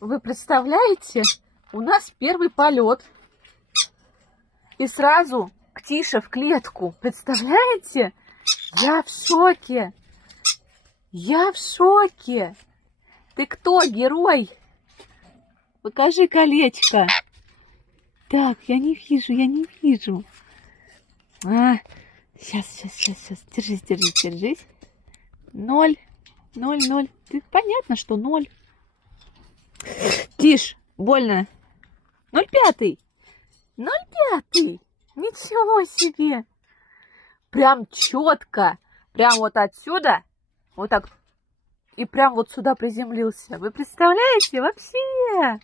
Вы представляете, у нас первый полет. И сразу к Тише в клетку. Представляете? Я в шоке. Я в шоке. Ты кто, герой? Покажи колечко. Так, я не вижу. Сейчас. Держись. 0. Ты понятно, что 0. Тише, больно. 0,5. 0,5. Ничего себе. Прям четко. Прям вот отсюда. Вот так. И прям вот сюда приземлился. Вы представляете? Вообще.